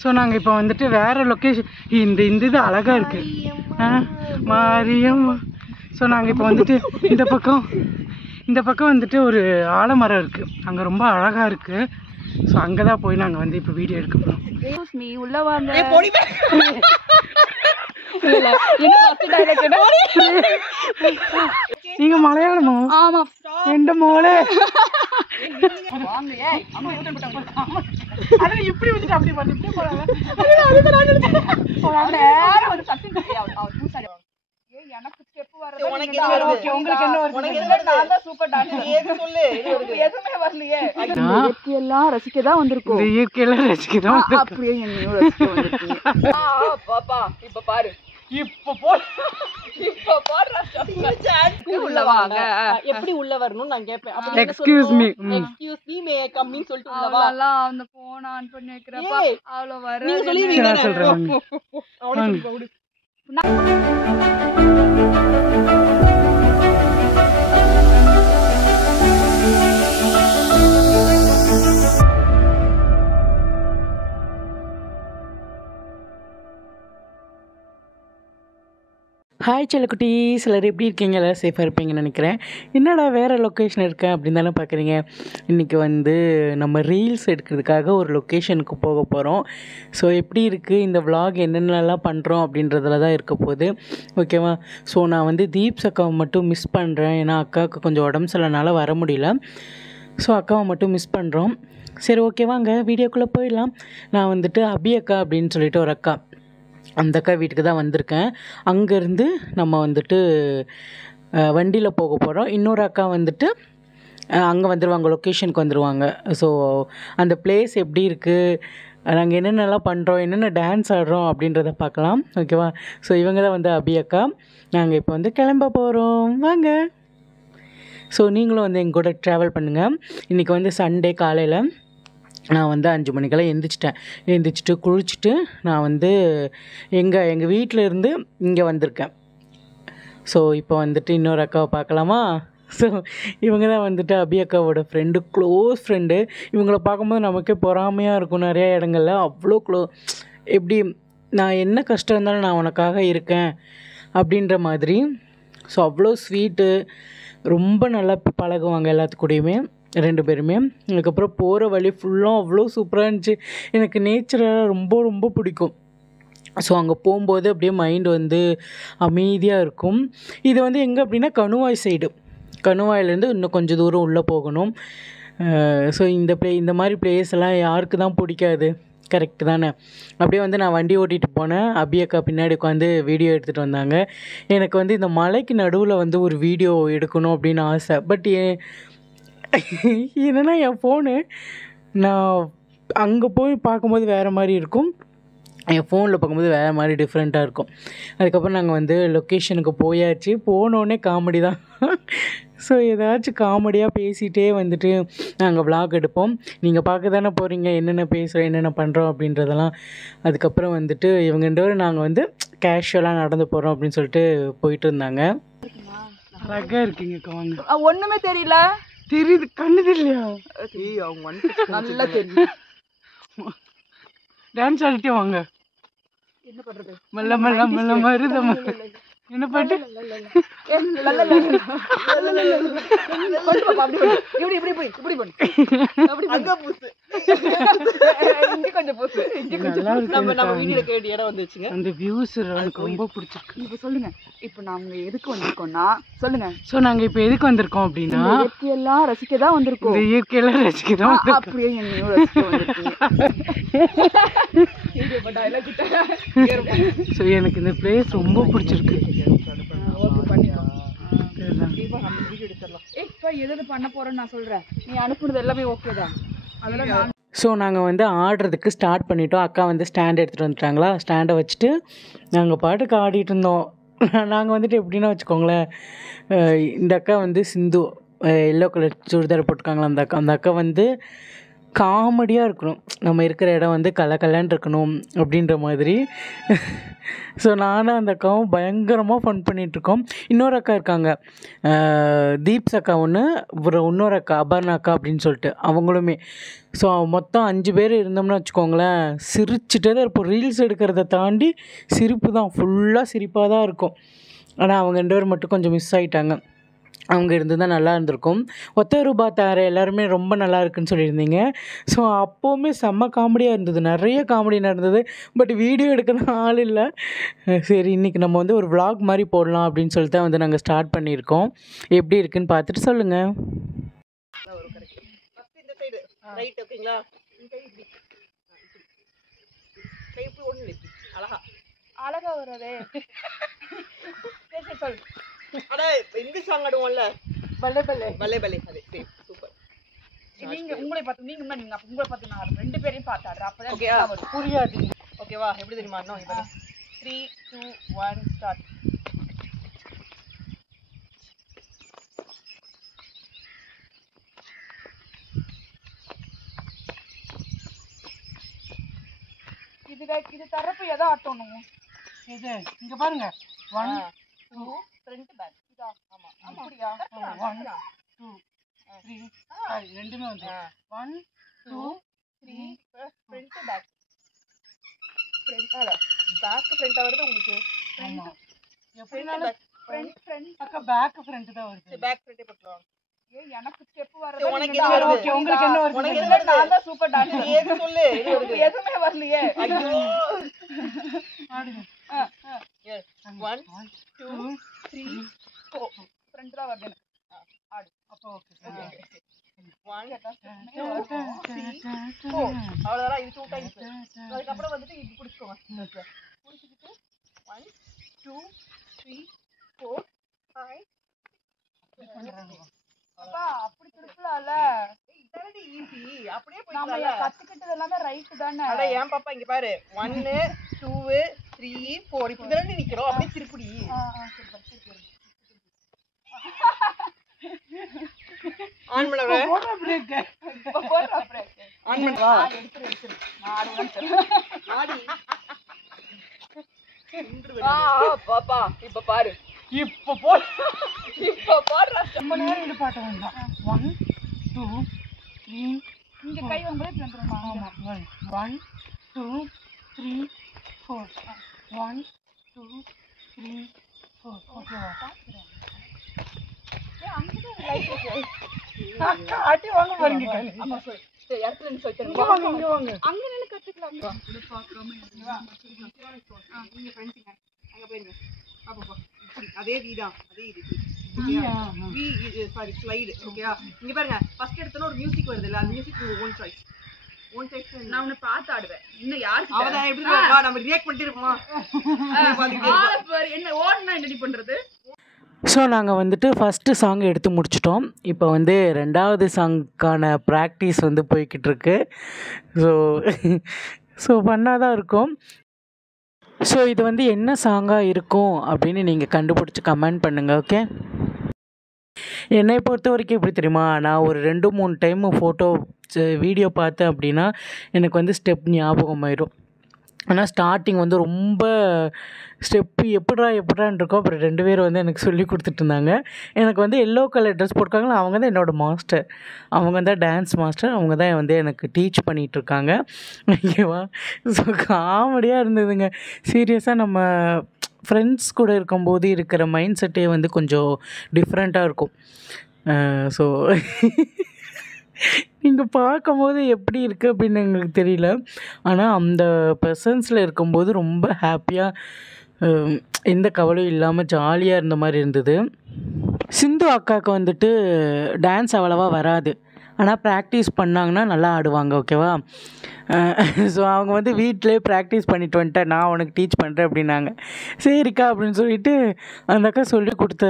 So நாங்கள் இப்போ வந்துட்டு வேறு லொக்கேஷன் இந்த இது அழகாக இருக்குது மாரியம்மா. ஸோ நாங்கள் இப்போ வந்துட்டு இந்த பக்கம் வந்துட்டு ஒரு ஆலமரம் இருக்குது, அங்கே ரொம்ப அழகாக இருக்குது. ஸோ அங்கே தான் போய் நாங்கள் வந்து இப்போ வீடியோ எடுக்க போகிறோம். நீ உள்ள வாங்க. நீங்க மலையாளமா? ஆமா. எந்த மோளே இப்படி வந்துட்டு அப்படி பண்ணி எனக்கு ஸ்டெப் வரது உங்களுக்கு என்ன வருது? நான் தான் சூப்பர் டான்சர். சொல்லு எதுமே வரலையே. இயற்கையெல்லாம் ரசிக்க தான் வந்திருக்கோம். இயற்கையெல்லாம் ரசிக்க தான் அப்படியே என்னையும் ரசிக்க வந்திருக்கீங்க. பாப்பா இப்ப பாரு, உள்ள வாங்க. எப்படி உள்ள வரணும்னு நான் கேட்பேன். எக்ஸ்கியூஸ் மீ மே கம்மின்னு சொல்லிட்டு உள்ள வா. அதெல்லாம் அந்த போன் ஆன் பண்ணி வைக்கிறப்ப அவ்வளவு வர நீங்க சொல்லுவீங்க. நான் சொல்றேன். ஹாய் செல்லக்குட்டி, சிலர் எப்படி இருக்கீங்க? எல்லோரும் சேஃபாக இருப்பீங்கன்னு நினைக்கிறேன். என்னடா வேறு லொக்கேஷன் இருக்கேன் அப்படின்னு தானே பார்க்குறீங்க. இன்றைக்கி வந்து நம்ம ரீல்ஸ் எடுக்கிறதுக்காக ஒரு லொக்கேஷனுக்கு போக போகிறோம். ஸோ எப்படி இருக்குது இந்த விலாக், என்னென்னலாம் பண்ணுறோம் அப்படின்றதுல தான் இருக்க போகுது. ஓகேவா? ஸோ நான் வந்து தீப்ஸ் அக்காவை மட்டும் மிஸ் பண்ணுறேன். ஏன்னா அக்காவுக்கு கொஞ்சம் உடம்பு சரியில்லைனால வர முடியல. ஸோ அக்காவை மட்டும் மிஸ் பண்ணுறோம். சரி ஓகேவாங்க, வீடியோக்குள்ளே போயிடலாம். நான் வந்துட்டு அபி அக்கா அப்படின்னு சொல்லிட்டு ஒரு அக்கா, அந்த அக்கா வீட்டுக்கு தான் வந்திருக்கேன். அங்கேருந்து நம்ம வந்துட்டு வண்டியில் போக போகிறோம். இன்னொரு அக்கா வந்துட்டு அங்கே வந்துடுவாங்க, லொக்கேஷனுக்கு வந்துடுவாங்க. ஸோ அந்த பிளேஸ் எப்படி இருக்குது, நாங்கள் என்னென்னலாம் பண்ணுறோம், என்னென்ன டான்ஸ் ஆடுறோம் அப்படின்றத பார்க்கலாம். ஓகேவா? ஸோ இவங்க தான் வந்து அபி அக்கா. நாங்கள் இப்போ வந்து கிளம்ப போகிறோம், வாங்க. ஸோ நீங்களும் வந்து எங்கள் கூட ட்ராவல் பண்ணுங்கள். இன்றைக்கி வந்து சண்டே காலையில் நான் வந்து 5 மணிக்கெல்லாம் எழுந்திரிச்சிட்டு குளிச்சுட்டு நான் வந்து எங்கள் வீட்டில் இருந்து இங்கே வந்திருக்கேன். ஸோ இப்போ வந்துட்டு இன்னொரு அக்காவை பார்க்கலாமா? ஸோ இவங்க தான் வந்துட்டு அபி அக்காவோட ஃப்ரெண்டு, க்ளோஸ் ஃப்ரெண்டு. இவங்கள பார்க்கும்போது நமக்கே பொறாமையாக இருக்கும் நிறையா இடங்களில். அவ்வளோ எப்படி நான் என்ன கஷ்டம் இருந்தாலும் நான் உனக்காக இருக்கேன் அப்படின்ற மாதிரி. ஸோ அவ்வளோ ஸ்வீட்டு, ரொம்ப நல்லா பழகுவாங்க எல்லாத்துக்கூடையுமே 2 பேருமே. அதுக்கப்புறம் போகிற வழி ஃபுல்லாக அவ்வளோ சூப்பராக இருந்துச்சு. எனக்கு நேச்சரை ரொம்ப ரொம்ப பிடிக்கும். ஸோ அங்கே போகும்போது அப்படியே மைண்டு வந்து அமைதியாக இருக்கும். இது வந்து எங்கே அப்படின்னா கணுவாய் சைடு, கணுவாயிலேருந்து இன்னும் கொஞ்சம் தூரம் உள்ளே போகணும். ஸோ இந்த மாதிரி பிளேஸ் எல்லாம் யாருக்கு தான் பிடிக்காது, கரெக்டு தானே? அப்படியே வந்து நான் வண்டி ஓட்டிகிட்டு போனேன். அபி அக்கா பின்னாடி உட்காந்து வீடியோ எடுத்துகிட்டு வந்தாங்க. எனக்கு வந்து இந்த மலைக்கு நடுவில் வந்து ஒரு வீடியோ எடுக்கணும் அப்படின்னு ஆசை. பட் என்னென்னா என் ஃபோனு, நான் அங்கே போய் பார்க்கும்போது வேறு மாதிரி இருக்கும், என் ஃபோனில் பார்க்கும்போது வேறு மாதிரி டிஃப்ரெண்ட்டாக இருக்கும். அதுக்கப்புறம் நாங்கள் வந்து லொக்கேஷனுக்கு போயாச்சு. போனோடனே காமெடி தான். ஸோ ஏதாச்சும் காமெடியாக பேசிகிட்டே வந்துட்டு நாங்கள் விலாக் எடுப்போம். நீங்கள் பார்க்க தானே போகிறீங்க என்னென்ன பேசுகிறோம், என்னென்ன பண்ணுறோம் அப்படின்றதெல்லாம். அதுக்கப்புறம் வந்துட்டு இவங்க 2 பேரும் நாங்கள் வந்து கேஷுவலாக நடந்து போகிறோம் அப்படின்னு சொல்லிட்டு போயிட்டு இருந்தாங்க. அழகாக இருக்கீங்க. வாங்க. ஒண்ணுமே தெரியல. தெரியுது, கண்ணு தெரியலையா? நல்லா தெரியும். டான்ஸ் ஆடிட்டே வாங்க. என்ன பண்றது? மெல்ல மெல்ல மெல்ல மருதம். என்ன பாட்டு? அந்த வியூஸ் எனக்கு ரொம்ப பிடிச்சிருக்கு. இப்ப சொல்லுங்க, இப்ப நாங்க எதுக்கு வந்திருக்கோம்னா சொல்லுங்க. சோ நாங்க இப்ப எதுக்கு வந்திருக்கோம் அப்படின்னா இயற்கையெல்லாம் ரசிக்க தான் வந்திருக்கோம். இயற்கையெல்லாம் ரசிக்க தான் அப்படியே என்னையும் ரசிக்க வந்திருக்கீங்க. ஸோ எனக்கு இந்த பிளேஸ் ரொம்ப பிடிச்சிருக்கு. எது பண்ண போறேன்னு நான் சொல்றேன், நீ அனுப்புனது எல்லாமே ஓகே தான். அதெல்லாம் ஸோ நாங்கள் வந்து ஆடுறதுக்கு ஸ்டார்ட் பண்ணிட்டோம். அக்கா வந்து ஸ்டாண்ட் எடுத்துகிட்டு வந்துட்டாங்களா, ஸ்டாண்டை வச்சுட்டு நாங்கள் பாட்டுக்கு ஆடிட்டு இருந்தோம். நாங்கள் வந்துட்டு எப்படின்னா வச்சுக்கோங்களேன், இந்த அக்கா வந்து சிந்து எல்லோ கலர் சுடிதார் போட்டிருக்காங்களா, அந்த அக்கா வந்து காமெடியாக இருக்கணும். நம்ம இருக்கிற இடம் வந்து கலகலன்னு இருக்கணும் அப்படின்ற மாதிரி. ஸோ நானும் அந்த அக்காவும் பயங்கரமாக ஃபன் பண்ணிகிட்ருக்கோம். இன்னொரு அக்கா இருக்காங்க, தீப்ஸ் அக்கா ஒன்று, அப்புறம் இன்னொரு அக்கா அபர்ணா அக்கா அப்படின்னு சொல்லிட்டு அவங்களுமே. ஸோ மொத்தம் 5 பேர் இருந்தோம்னு வச்சுக்கோங்களேன், சிரிச்சுட்டே தான் இருப்போம். ரீல்ஸ் எடுக்கிறத தாண்டி சிரிப்பு தான், ஃபுல்லாக சிரிப்பாக தான் இருக்கும். ஆனால் அவங்க 2 பேர் மட்டும் கொஞ்சம் மிஸ் ஆகிட்டாங்க. அவங்க இருந்து தான் நல்லா இருந்திருக்கும். ஒத்த ரூபா தார எல்லாருமே ரொம்ப நல்லா இருக்குன்னு சொல்லியிருந்தீங்க. ஸோ அப்போவுமே செம்ம காமெடியாக இருந்தது, நிறைய காமெடி நடந்தது. பட் வீடியோ எடுக்க தான் ஆள் இல்லை. சரி இன்றைக்கி நம்ம வந்து ஒரு vlog மாதிரி போடலாம் அப்படின்னு சொல்லிட்டு தான் வந்து நாங்கள் ஸ்டார்ட் பண்ணியிருக்கோம். எப்படி இருக்குன்னு பார்த்துட்டு சொல்லுங்கள். இந்த சைடு ரைட் ஓகேங்களா? கை இப்படி கை இப்படி ஒண்ணு இப்படி அழகா அழகா வருதே. சரி சொல். அட இங்கிலீஷ் சாங் ஆடுவோம்ல, பல்லே பல்லே. பல்லே பல்லே, அது சரி சூப்பர். நீங்க உங்களை பார்த்து நீங்க முன்னாடி நீங்க உங்களை பார்த்து நான் 2 பேரையும் பார்த்து ஆடுறேன். அப்பதான் ஓகேவா? வரும். புரியாது. ஓகேவா? எப்படி தெரியுமா? இன்னும் இங்க பாரு. 3 2 1 ஸ்டார்ட். இது தரப்பு எதை ஆட்டணும்? இது இங்கே பாருங்க, 1 2 ஃப்ரண்ட் பேக். இதா? ஆமா ஆமா. அப்படியா? 1 2 3 ரெண்டுமே வந்து 1 2 3 ஃப்ரண்ட் பேக். ஃப்ரண்ட் ஆல பேக் ஃப்ரண்ட் வருது உங்களுக்கு. ஆமா. ஃப்ரண்ட் எப்படினாலும் பேக் ஃப்ரண்ட் அக்கா பேக் ஃப்ரண்ட் தான் வருது. பேக் ஃப்ரண்ட்டே போட்டுறோம். எனக்கு ஸ்டெப் சரி, வரது. உனக்கு என்ன வருது? ஓகே, உங்களுக்கு என்ன வருது? உனக்கு என்ன வருது? நான் தான் சூப்பர் டான்சர். ஏது சொல்லு, எது வருது? எதுவுமே வரலையே. ஐயோ. ஆடுங்க. 1 2 3 4 ஃப்ரண்ட் தான் வருது. ஆடு. அப்போ ஓகே. 1 2 3 4 அவ்வளவுதான். இது 2 டைம்ஸ். அதுக்கப்புறம் வந்துட்டு இது புடிச்சுக்கோங்க. புடிச்சிட்டு 1 2 3 4 5 அப்பா அப்படி திருப்பலாம்ல. இதெல்லாம் ஈஸி. அப்படியே நாம போயிடலாம். கத்துக்கிட்டது எல்லாமே ரைட் தானே. அட ஏன் பாப்பா இங்க பாரு. 1 2 3 4 இப்ப இதெல்லாம் நிக்கிறோம். அப்படியே திருப்புடி. Super super. ஆன் பண்ணவே. போடுற பிரேக். இப்ப போடுற பிரேக். ஆன் பண்ணவா? எடுத்துரு. நான் ஆடுவேன். ஆடி. பாப்பா இப்ப பாரு. இப்போ போடு. இப்ப போடுற. ரொம்ப நேரம் ஈடுபாட்ட வேண்டாம். 1 2 3 இங்க கை வந்து வந்துருமா? ஆமா 1 2 3 4 1 2 3 4 ஓகேவா? அங்கதான் லைட் இருக்கு. அக்கா ஆட்டி வாங்க பாருங்க. ஆமா சொல்லு. சரி இடத்துல நின்னு இங்க சொல்லிட்டேன். வாங்க, இங்க வாங்க. அங்க நின்னு கத்துக்கலாம். இது பாக்குறோமே. நீங்க ஃப்ரெண்ட்ஸ்ங்க. அங்க போயிருங்க. பாப்பா. அதே வீதான். அதே இது. இங்கயா? வி சாரி ஸ்லைடு. ஓகேவா? இங்க பாருங்க. ஃபர்ஸ்ட் எடுத்தன ஒரு மியூசிக் வருதுல. அந்த music own choice. Own choice. நான் உன்னை பார்த்து ஆடுவேன். இன்னும் யாருக்கு அவதான் எப்படி வா நம்ம ரியாக்ட் பண்ணிட்டே இருப்போமா? என்ன ஓடுனா என்னடி பண்றது? ஸோ நாங்கள் வந்துட்டு ஃபஸ்ட்டு சாங் எடுத்து முடிச்சிட்டோம். இப்போ வந்து 2வது சாங்க்கான ப்ராக்டிஸ் வந்து போய்கிட்டு இருக்கு. ஸோ ஃபன்னாக தான் இருக்கும். ஸோ இது வந்து என்ன சாங்காக இருக்கும் அப்படின்னு நீங்கள் கண்டுபிடிச்சி கமெண்ட் பண்ணுங்கள். ஓகே, என்னை பொறுத்த வரைக்கும் எப்படி தெரியுமா, நான் ஒரு 2-3 டைம் வீடியோ பார்த்தேன் அப்படின்னா எனக்கு வந்து ஸ்டெப் ஞாபகம் ஆயிடும். ஆனால் ஸ்டார்டிங் வந்து ரொம்ப ஸ்டெப்பு எப்படான்னு இருக்கும். அப்புறம் 2 பேர் வந்து எனக்கு சொல்லி கொடுத்துட்ருந்தாங்க. எனக்கு வந்து எல்லோ கலர் ட்ரெஸ் போட்டிருக்காங்களா, அவங்க தான் என்னோடய மாஸ்டர். அவங்க தான் டான்ஸ் மாஸ்டர். அவங்க தான் வந்து எனக்கு டீச் பண்ணிகிட்ருக்காங்க. ஓகேவா? ஸோ காமெடியாக இருந்ததுங்க. சீரியஸாக நம்ம ஃப்ரெண்ட்ஸ் கூட இருக்கும்போது இருக்கிற மைண்ட் செட்டே வந்து கொஞ்சம் டிஃப்ரெண்ட்டாக இருக்கும். ஸோ நீங்கள் பார்க்கும்போது எப்படி இருக்குது அப்படின்னு எங்களுக்கு தெரியல. ஆனால் அந்த ப்ரெசன்ஸில் இருக்கும்போது ரொம்ப ஹாப்பியாக, எந்த கவலையும் இல்லாமல் ஜாலியாக இருந்த மாதிரி இருந்தது. சிந்து அக்காவுக்கு வந்துட்டு டான்ஸ் அவ்வளவா வராது. ஆனால் ப்ராக்டிஸ் பண்ணாங்கன்னா நல்லா ஆடுவாங்க. ஓகேவா? ஸோ அவங்க வந்து வீட்டிலே ப்ராக்டிஸ் பண்ணிட்டு வந்துட்டேன், நான் உனக்கு டீச் பண்ணுறேன் அப்படின்னாங்க. சரிக்கா அப்படின்னு சொல்லிட்டு அந்த அக்கா சொல்லி கொடுத்த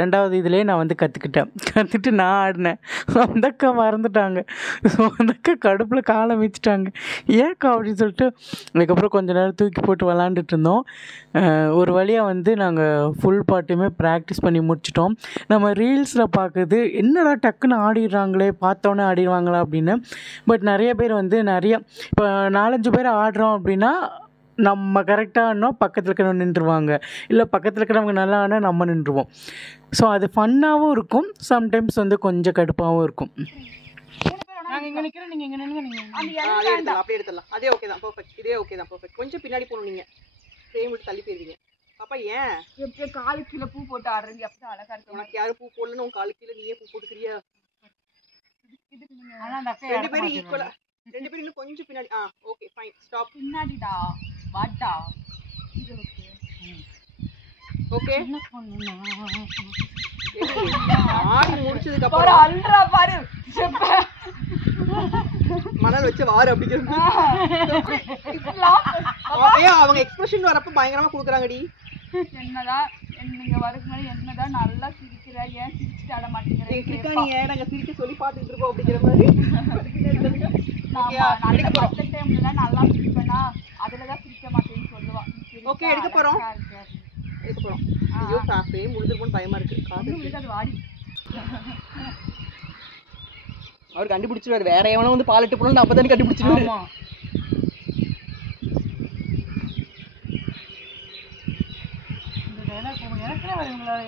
2வது இதுலேயே நான் வந்து கற்றுக்கிட்டு நான் ஆடினேன். அந்த அக்கா மறந்துட்டாங்க. ஸோ அந்த அக்கா கடுப்பில் காலை மிச்சிட்டாங்க. ஏன்க்கா அப்படின்னு சொல்லிட்டு அதுக்கப்புறம் கொஞ்ச நேரம் தூக்கி போட்டு விளாண்டுட்டு இருந்தோம். ஒரு வழியாக வந்து நாங்கள் ஃபுல் பாட்டுமே ப்ராக்டிஸ் பண்ணி முடிச்சிட்டோம். நம்ம ரீல்ஸில் பார்க்குறது என்னடா டக்குன்னு ஆடிடுறாங்களே, பார்த்தோன்னே ஆடிடுவாங்களா அப்படின்னு. பட் நிறைய பேர் வந்து இப்போ 4-5 பேர் ஆடுறோம் அப்படின்னா நம்ம கரெக்டாக ஆடினா பக்கத்தில் இருக்கிறவங்க நின்றுருவாங்க, இல்லை பக்கத்தில் இருக்கிறவங்க நல்லா ஆனால் நம்ம நின்றுவோம். ஸோ அது ஃபன்னாகவும் இருக்கும், சம்டைம்ஸ் வந்து கொஞ்சம் கடுப்பாகவும் இருக்கும். நாங்கள் இங்கே நிற்கிறோம், நீங்கள் இங்கே நின்னுங்க. நீங்கள் அப்படியே எடுத்துடலாம். அதே ஓகே தான், பர்ஃபெக்ட். இதே ஓகே தான், பர்ஃபெக்ட். கொஞ்சம் பின்னாடி போகணும், நீங்கள் ஃப்ரேம் விட்டு தள்ளி போயிருவீங்க. பாப்பா ஏன் எப்படி காலு கீழே பூ போட்டு ஆடுறீங்க? அப்படி அழகா இருக்கு. உனக்கு யாரும் பூ போடலன்னு உன் காலு கீழே நீயே பூ போட்டுக்கிறியா? ஆனால் அந்த அக்கா 2 பேரும் ஈக்குவலா, 2 பேரும் இன்னும் கொஞ்சம் பின்னாடி. Okay fine, stop. பின்னாடிடா வாட்டா. இது ஓகே என்ன பண்ணுனா ஆடி முடிச்சதுக்கு அப்புறம் அல்றா பாரு மணல் வச்சு வாரு அப்படிங்கிறது. அவங்க எக்ஸ்பிரஷன் வரப்ப பயங்கரமா கொடுக்குறாங்கடி. என்னதான் நீங்க வரக்கு முன்னாடி என்னதான் நல்லா சிரிக்கிற, ஏன் சிரிச்சுட்டு ஆட மாட்டேங்கிறீங்க? நாங்க சிரிக்க சொல்லி பாத்துட்டு இருக்கோம் அப்படிங்கிற மாதிரி. டைம்ல நல்லா சிரிப்பேனா, அதுலதான் சிரிக்க மாட்டேன்னு சொல்லுவான். ஓகே எடுக்க போறோம். ஐயோ ஃப்ரேம் முழுதுருக்கும்னு பயமா இருக்கு. அது வாடி அவர் கண்டுபிடிச்சிருவாரு. வேற எவனோ வந்து பாலிட்டு போனோம், நம்ம தானே கண்டுபிடிச்சிருவாரு.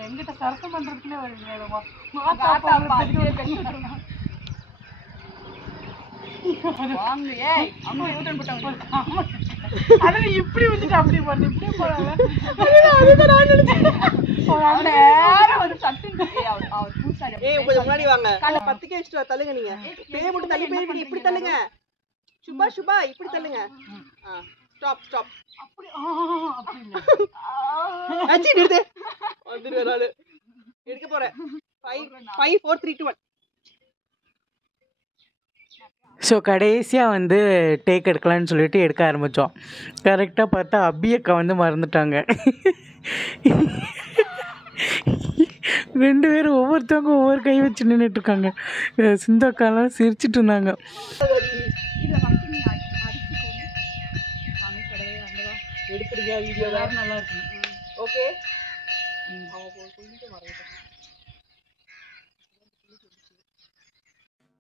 எங்கிட்ட சரசம் பண்றதுக்குன்னே வருவீங்க. இப்படி வந்துட்டு அப்படி போறது, இப்படி போறாங்க. முன்னாடி வாங்க, 10 வச்சுட்டு தள்ளுங்க. நீங்க பேய் மட்டும் தள்ளி போயிருக்கீங்க. இப்படி தள்ளுங்க. சுபா இப்படி தள்ளுங்க. Stop stop. அப்படி அப்படி இல்ல. அச்சி நிறுத்து. வந்துருவாரு. எடுக்க போறேன். 5 4 3 2 1. ஸோ கடைசியாக வந்து டேக் எடுக்கலான்னு சொல்லிட்டு எடுக்க ஆரம்பித்தோம். கரெக்டாக பார்த்தா அபியக்கா வந்து மறந்துட்டாங்க. 2 பேரும் ஒவ்வொருத்தவங்க ஒவ்வொரு கை வச்சு நின்றுட்டுருக்காங்க. சிந்தாக்காலாம் சிரிச்சிட்டு இருந்தாங்க. எடுத்துருங்க வீடியோ வேற நல்லா இருக்கு. ஓகே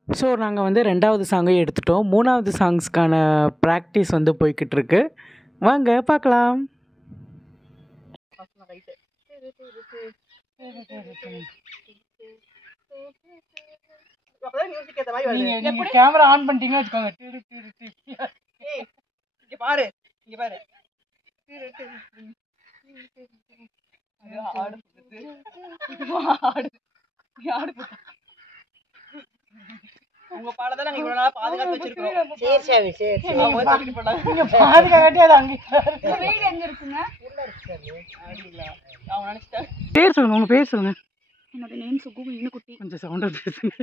ஸோ நாங்கள் வந்து 2வது சாங்கை எடுத்துட்டோம். 3வது சாங்ஸ்க்கான ப்ராக்டிஸ் வந்து போய்கிட்டு இருக்கு. வாங்க பார்க்கலாம். கேமரா ஆன் பண்ணிட்டீங்கன்னு வச்சுக்கோங்க. இங்க பாரு. உங்க பாடத்தை நாங்க இவ்வளவு நாளா பாதுகாத்து வச்சிருக்கோம். சரி அவங்க சொல்லிட்டு போறாங்க. நீங்க பாதுகாட்டே அது அங்க வீடு எங்க இருக்குங்க? உள்ள இருக்கு. அப்படிங்களா? நான் நினைச்சிட்டேன். பேர் சொல்லுங்க, உங்க பேர் சொல்லுங்க. என்னோட நேம் சுகு மீனுக்குட்டி. கொஞ்சம் சவுண்டா பேசுங்க.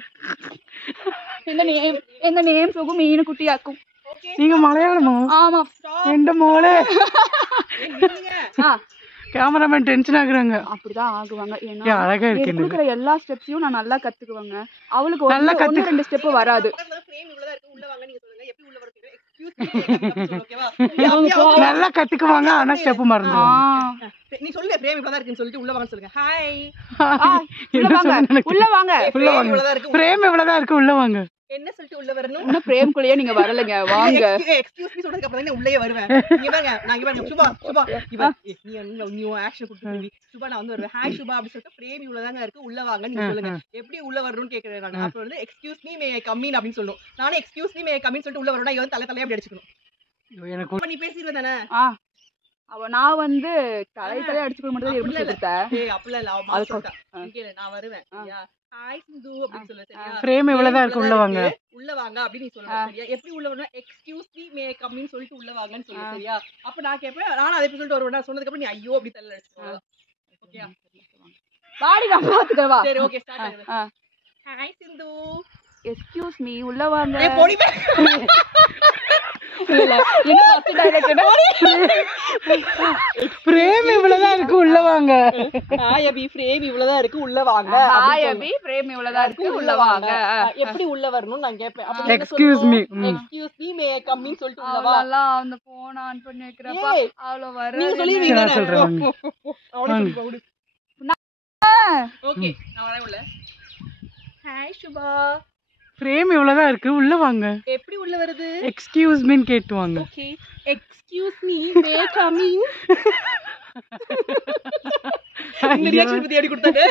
எங்க நேம் சுகு மீனுக்குட்டி ஆக்கும். நீங்க மலையாளமா? ஆமா. எந்த மோளே. கேமராமேன் டென்ஷன் ஆகுறாங்க. அப்படிதான் ஆகுவாங்க. ஏன்னா அழகா இருக்கு. கொடுக்குற எல்லா ஸ்டெப்ஸையும் நான் நல்லா கத்துக்குவேங்க. அவளுக்கு நல்லா 1-2 ஸ்டெப் வராது. ஃப்ரேம் இவ்வளவு இருக்கு, உள்ள வாங்க நீங்க சொல்லுங்க. எப்படி உள்ள வரீங்க? எக்ஸ்கியூஸ் மீ ஓகேவா? நல்லா கத்துக்குவாங்க, ஆனா ஸ்டெப் மறந்துடுவாங்க. நீ சொல்லுங்க ஃப்ரேம் இவ்வளவு இருக்கு சொல்லிட்டு உள்ள வாங்கன்னு சொல்லுங்க. ஹாய் உள்ள வாங்க. ஃப்ரேம் இவ்வளவுதான் இருக்கு, உள்ள வாங்க. என்ன சொல்லிட்டு உள்ள வரணும்? இன்னும் பிரேம்குள்ளேயே நீங்க வரலங்க, வாங்க. எக்ஸ்கியூஸ் மீ சொல்றதுக்கு அப்புறம் தான் உள்ளே வருவேன். இங்க பாருங்க, நான் இங்க பாருங்க. சுபா நீ ஆக்ஷன் கொடுத்துருவீங்க. சுபா நான் வந்து வருவேன். ஹாய் சுபா அப்படி சொல்லிட்டு ஃப்ரேம் இவ்வளவுதாங்க இருக்கு, உள்ள வாங்க நீங்க சொல்லுங்க. எப்படி உள்ள வரணும்னு கேக்குறேன் நான். அப்புறம் வந்து excuse me May I come in அப்படின்னு சொல்லணும். நானே excuse me May I come in சொல்லிட்டு உள்ள வரணும். இவன் தலையா அப்படி அடிச்சுக்கணும். எனக்கு நீ பேசிடுவ தானே? நான் வந்து தலையா அடிச்சுக்க மட்டும் எப்படி சொல்லிட்டேன்? ஏய் அப்பல இல்ல, அவ மாஸ்டர் இங்க நான் வருவேன். சரியா? ஹாய் சிந்து அப்படி சொல்ல. சரியா? ஃப்ரேம் இவ்வளவுதான் இருக்கு, உள்ள வாங்க. உள்ள வாங்க அப்படி நீ சொல்லணும். சரியா? எப்படி உள்ள வரணும்? Excuse me May I come in சொல்லிட்டு உள்ள வாங்கன்னு சொல்லு. சரியா? அப்ப நான் கேப்பேன், நானும் அதே சொல்லிட்டு வருவேன். நான் சொன்னதுக்கு அப்புறம் நீ ஐயோ அப்படி தள்ள அடிச்சுக்கோ. ஓகேயா? வாடி நான் பாத்துக்கவா. சரி ஓகே ஸ்டார்ட் ஆகுது. ஹாய் சிந்து எக்ஸ்கியூஸ் மீ உள்ள வாங்க. ஏய் போடி. பிரேம் இவ்வளவுதான் இருக்கு உள்ள வாங்க. ஹாய் அபி ஃப்ரேம் இவ்வளவுதான் இருக்கு உள்ள வாங்க. ஹாய் அபி ஃப்ரேம் இவ்வளவுதான் இருக்கு உள்ள வாங்க. எப்படி உள்ள வரணும்னு நான் கேட்பேன். அப்ப excuse me excuse me may come ன்னு சொல்லிட்டு உள்ள வா. எல்லாம் அந்த போன் ஆன் பண்ணி வைக்கிறப்ப அவ்வளவு வர நீங்க சொல்லுவீங்க நான் சொல்றேன். ஓகே நான் வரேன் உள்ள. ஹாய் சுபா. பிரேம் இவ்வளவுதான் இருக்கு உள்ள வாங்க. எப்படி உள்ள வருது? எக்ஸ்கியூஸ் மீ கேட்டு வாங்க. Okay excuse me may come in. இந்த ரியாக்ஷன் பத்தி எப்படி கொடுத்தாங்க?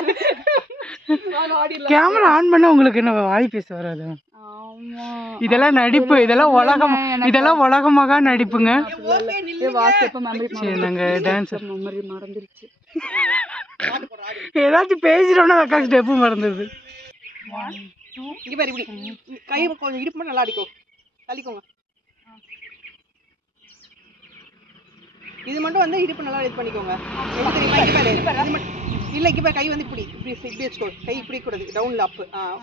நான் ஆடியல. கேமரா ஆன் பண்ணா உங்களுக்கு என்ன வாய் பேச வராது? ஆமா இதெல்லாம் நடிப்பு, இதெல்லாம் உலகமாக நடிப்புங்க. ஓகே நில்லுங்க. வாட்ஸ்அப் மெமரி சரி நாங்க டான்ஸ் மெமரி மறந்துருச்சு. ஏதாச்சும் பேசிட்டோம்னா அக்கா ஸ்டெப்பு மறந்துடுது. இங்க பாரு இப்படி கை கொஞ்சம் இடுப்பு மட்டும் நல்லா அடிக்கோ. தள்ளிக்கோங்க. இது மட்டும் வந்து இடுப்பு நல்லா இது பண்ணிக்கோங்க. எது தெரியுமா? இங்க பாரு. இது மட்டும் இல்ல இங்க பாரு கை வந்து இப்படி இப்படி வச்சுக்கோ. கை இப்படி கூடாது. டவுன்ல அப்.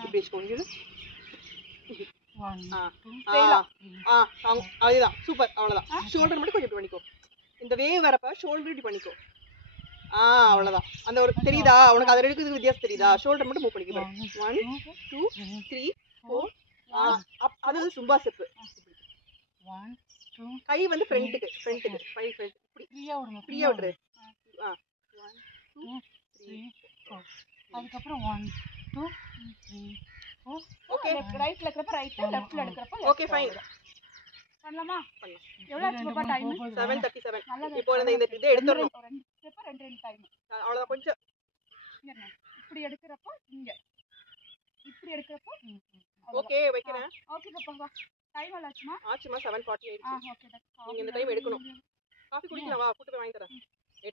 இப்படி வச்சுக்கோ. இங்க அதுதான் சூப்பர். அவ்வளவுதான். ஷோல்டர் மட்டும் கொஞ்சம் இப்படி பண்ணிக்கோ. இந்த வேவ் வரப்ப ஷோல்டர் இப்படி பண்ணிக்கோ. அவ்வளவுதான். அந்த ஒரு தெரியுதா உனக்கு? அது எடுக்கிறது வித்தியாசம் தெரியுதா? ஷோல்டர் மட்டும் மூவ் பண்ணிக்கோ. 1 2 3 4 அது சும்பா ஸ்டெப். 1 2 கை வந்து ஃப்ரண்ட்க்கு கை ஃப்ரண்ட் இப்படி ஃப்ரீயா விடுற. 1 2 3 4 அதுக்கு அப்புறம் 1 2 3 4 ஓகே. ரைட்ல இருக்கிறப்ப ரைட், லெஃப்ட்ல எடுக்கிறப்ப ஓகே ஃபைன். பண்ணலாமா? எவ்வளவு ஆச்சு பாப்பா டைம்? 7:37. இப்போ இந்த இதை எடுத்துறணும். ரெண்டு ஸ்டெப் ரெண்டு டைம். அவ்வளவுதான். கொஞ்சம் இப்படி எடுக்கிறப்ப இங்க இப்படி எடுக்கிறப்ப ஓகே வைக்கிறேன். ஓகே பாப்பா டைம் ஆச்சுமா? 7:48. ஓகே நீங்க இந்த டைம் எடுக்கணும். காபி குடிக்கலாம் வா, கூட்டி போய் வாங்கி தரேன்.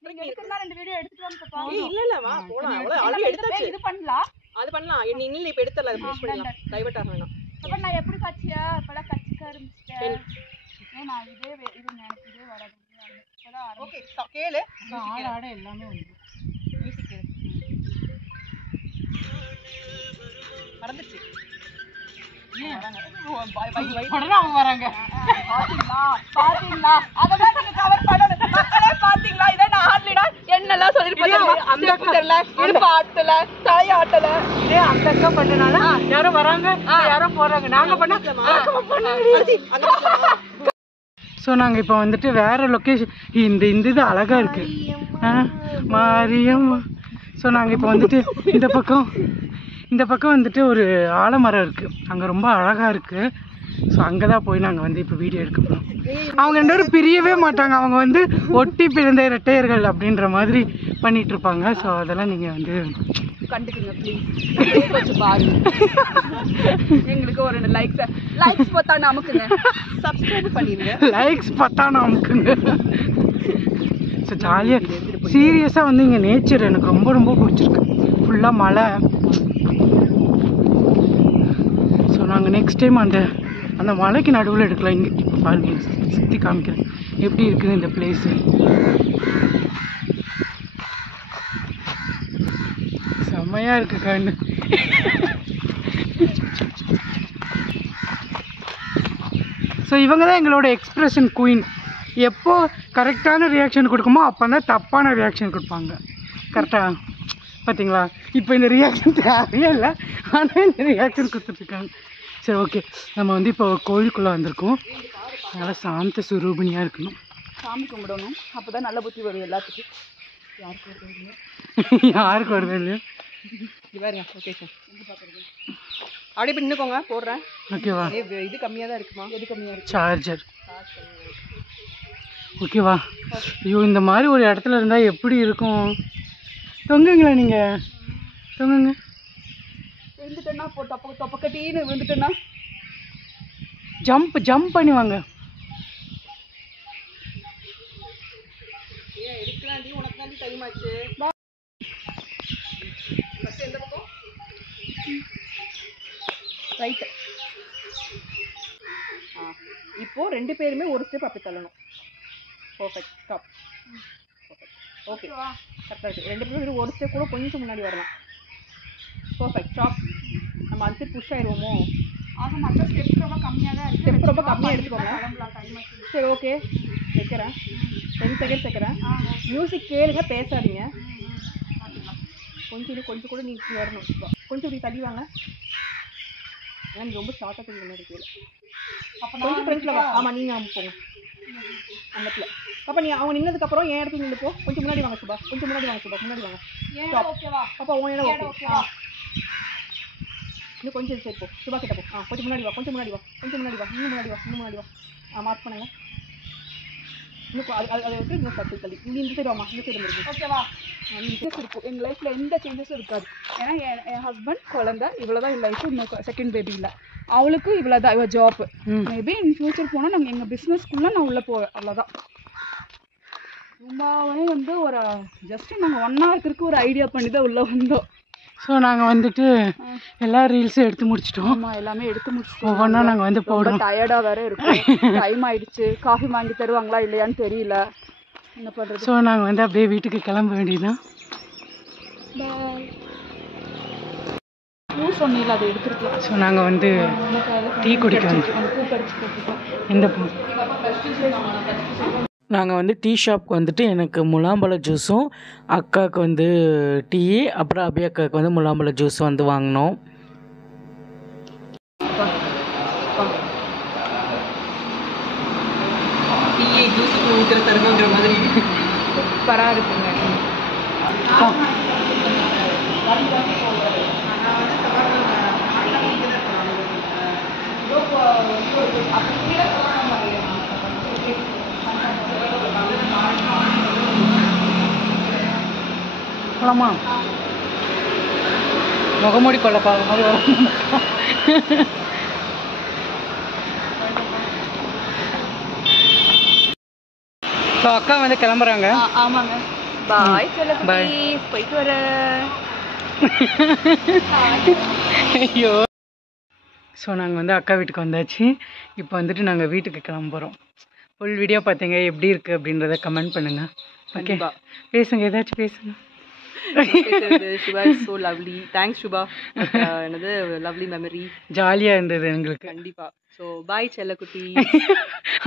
நீங்க எடுக்கறதா ரெண்டு வீடியோ எடுத்துட்டு வாங்க பாப்பா. இல்ல வா போலாம். அவ்வளவு ஆல்ரெடி எடுத்தாச்சு. இது பண்ணலாம். அது பண்ணலாம். நீ இல்ல இப்ப எடுத்தல அது ஃபினிஷ் பண்ணலாம். டைவர்ட் ஆக வேணாம். அப்ப நான் எப்படி காட்சியா இப்பலாம் கச்சிக்க ஆரம்பிச்சிட்டேன். நான் இதே இருங்க எனக்கு இதே வராது. இப்பதான் ஓகே கேளு. ஆட எல்லாமே வந்து மியூசிக் கேளு. மறந்துச்சு. வராங்க. பாத்தீங்களா அததான் நீங்க கவர் பண்ணணும். மக்களே பாத்தீங்களா இத நான் ஆடலடா என்னெல்லாம் சொல்லிருப்பேன். அந்த தெரியல இடுப்பு ஆட்டல தலையாட்டல இதே அந்த அக்கா பண்ணனால யாரும் வராங்க யாரும் போறாங்க. நாங்க பண்ண ஸோ நாங்கள் இப்போ வந்துட்டு வேற லொக்கேஷன். இந்த இது அழகா இருக்கு மாரியம்மா. ஸோ நாங்கள் இப்போ வந்துட்டு இந்த பக்கம் வந்துட்டு ஒரு ஆலமரம் இருக்குது. அங்கே ரொம்ப அழகாக இருக்குது. ஸோ அங்கே தான் போய் நாங்கள் வந்து இப்போ வீடியோ எடுக்க போகிறோம். அவங்க ரெண்டு பேரும் பிரியவே மாட்டாங்க. அவங்க வந்து ஒட்டி பிறந்த இரட்டையர்கள் அப்படின்ற மாதிரி பண்ணிட்டு இருப்பாங்க. ஸோ அதெல்லாம் நீங்கள் வந்து கண்டுக்குங்க ப்ளீஸ். கொஞ்சம் பாருங்க. எங்களுக்கு ஒரு லைக்ஸ் பார்த்தா நமக்குங்க. சப்ஸ்கிரைப் பண்ணிடுங்க. லைக்ஸ் பார்த்தா நமக்குங்க. ஸோ ஜாலியாக சீரியஸாக வந்து இங்கே நேச்சர் எனக்கு ரொம்ப ரொம்ப பிடிச்சிருக்கு. ஃபுல்லாக மழை. ஸோ நாங்கள் நெக்ஸ்ட் டைம் அந்த மலைக்கு நடுவில் எடுக்கலாம். இங்கே இப்போ பாருங்க சுற்றி காமிக்கிறேன் எப்படி இருக்குது இந்த பிளேஸு. செம்மையாக இருக்கு கண்ணு. ஸோ இவங்க தான் எங்களோட எக்ஸ்பிரஷன் குயின். எப்போ கரெக்டான ரியாக்ஷன் கொடுக்குமோ அப்போ தான் தப்பான ரியாக்ஷன் கொடுப்பாங்க. கரெக்டாக பார்த்தீங்களா? இப்போ இந்த ரியாக்ஷன் தேவையே இல்லை, ஆனால் இந்த ரியாக்ஷன் கொடுத்துட்ருக்காங்க. சரி ஓகே, நம்ம வந்து இப்போ கோயிலுக்குள்ளே வந்திருக்கோம். நல்லா சாந்த சுரூபினியாக இருக்கணும். சாமி கும்பிடணும். அப்போ தான் நல்ல புத்தி வரும் எல்லாத்துக்கும். யாருக்கு வருது இல்லையா? பாருங்க லொகேஷன் அப்படியே பின்னுக்கோங்க போடுறேன். ஓகேவா? இது கம்மியாக தான் இருக்குமா? எது கம்மியாக இருக்கு? சார்ஜர். ஓகேவா? ஐயோ இந்த மாதிரி ஒரு இடத்துல இருந்தால் எப்படி இருக்கும்? தொங்குங்களா நீங்கள்? தொங்குங்க. விழுந்துட்டேன்னா தொப்பக்கட்டின்னு விழுந்துட்டேன்னா ஜம்ப் பண்ணி வாங்க. எடுக்கலாம். உனக்கு தான் டைம் ஆச்சு. எந்த பக்கம்? ரைட். இப்போ ரெண்டு பேருமே ஒரு ஸ்டெப் அப்படி தள்ளணும். பர்ஃபெக்ட். ஸ்டாப். ஓகே கரெக்டாக இருக்குது. ரெண்டு பேரும் ஒரு ஸ்டெப் கூட கொஞ்சம் முன்னாடி வரலாம். பர்ஃபெக்ட். ஸ்டாப். நம்ம அந்த புஷ் ஆயிடுவோமோ? ஆக மொத்தம் ஸ்டெப் ரொம்ப கம்மியாக தான் இருக்குது. ஸ்டெப் ரொம்ப கம்மியாக எடுத்துக்கோங்க. கிளம்பலாம் டைம் ஆச்சு. சரி ஓகே வைக்கிறேன். 10 செகண்ட்ஸ் வைக்கிறேன். மியூசிக் கேளுங்க, பேசாதீங்க. கொஞ்சம் கூட நீ வரணும். கொஞ்சம் இப்படி தள்ளி வாங்க. ஏன்னா நீ ரொம்ப ஷார்ட்டாக தெரியுற மாதிரி கேளு. அப்போ கொஞ்சம் ஃப்ரெண்ட்ஸில் வா. ஆமாம் நீங்கள் போங்க அந்த இடத்துல. அப்போ நீ அவங்க நின்னதுக்கப்புறம் என் இடத்துல நின்று போ. கொஞ்சம் முன்னாடி வாங்க சுபா, கொஞ்சம் முன்னாடி வாங்க சுபா, முன்னாடி வாங்க. ஓகேவா? அப்போ உன் இடம் ஓகே. இன்னும் கொஞ்சம் சரி போ, சுபா கிட்ட போ. கொஞ்சம் முன்னாடி வா, கொஞ்சம் முன்னாடி வா, கொஞ்சம் முன்னாடி வா, இன்னும் முன்னாடி வா. மார்க் பண்ணுங்க. இன்னும் அதை விட்டு இன்னும் சர்க்கிள் தள்ளி இங்கே இந்த சைடு வாமா, இந்த சைடு இருக்கு. ஓகேவா? சேஞ்சஸ் இருக்கும் எங்கள் லைஃப்பில், எந்த சேஞ்சஸும் இருக்காது. ஏன்னா என் ஹஸ்பண்ட் குழந்தை இவ்வளோதான் என் லைஃப். இன்னும் செகண்ட் பேபி இல்லை, அவளுக்கும் இவ்வளோ தான் இவள் ஜாப். மேபி இன் ஃபியூச்சர் போனால் நாங்கள் எங்கள் பிஸ்னஸ்க்குள்ளே நான் உள்ளே போவேன், அவ்வளோதான். ரொம்பவே வந்து ஒரு ஜஸ்ட் நாங்கள் 1 hour ஒரு ஐடியா பண்ணி தான் உள்ளே வந்தோம். ஸோ நாங்கள் வந்துட்டு எல்லா ரீல்ஸும் எடுத்து முடிச்சிட்டோம். ஆமாம், எல்லாமே எடுத்து முடிச்சிட்டோம். ஒவ்வொன்றா நாங்கள் வந்து போடுறோம். டயர்டாக வேறு இருக்கும். டைம் ஆயிடுச்சு. காஃபி வாங்கி தருவாங்களா இல்லையான்னு தெரியல, என்ன பண்ணுறது. ஸோ நாங்கள் வந்து அப்படியே வீட்டுக்கு கிளம்ப வேண்டியதுதான். பூ சொன்னீங்களா, அதை எடுத்துருக்கலாம். ஸோ நாங்கள் வந்து டீ குடிக்கணும். பூ பறிச்சு போட்டுருக்கோம். இந்த பூ நாங்கள் வந்து டீ ஷாப்க்கு வந்துட்டு எனக்கு முலாம்பழ ஜூஸும், அக்காவுக்கு வந்து டீ, அப்புறம் அபி அக்காவுக்கு வந்து முலாம்பழ ஜூஸ் வந்து வாங்கினோம். டீயை ஜூஸுக்கு ஊற்றுற தருங்கிற மாதிரி சூப்பராக இருக்குங்க. போலாமா? முகமூடி கொள்ள பாருங்க மாதிரி வரும். ஸோ அக்கா வந்து கிளம்புறாங்க. ஆமாங்க. பாய் செல்லக்குட்டி, போயிட்டு வரேன். ஐயோ. ஸோ நாங்கள் வந்து அக்கா வீட்டுக்கு வந்தாச்சு. இப்போ வந்துட்டு நாங்கள் வீட்டுக்கு கிளம்ப போகிறோம். ஃபுல் வீடியோ பார்த்தீங்க, எப்படி இருக்குது அப்படின்றத கமெண்ட் பண்ணுங்கள். ஓகே, பேசுங்க, ஏதாச்சும் பேசுங்க. Shubha is so lovely. Thanks Shubha. Another lovely memory. ஜாலியாக இருந்தது எங்களுக்கு. கண்டிப்பா. ஸோ பாய் செல்லக்குட்டி.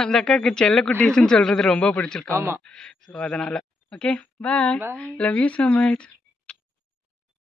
அந்த அக்காவுக்கு செல்லக்குட்டீஸ்ன்னு சொல்கிறது ரொம்ப பிடிச்சிருக்கு. ஆமாம். ஸோ அதனால் okay, bye. Love you so much.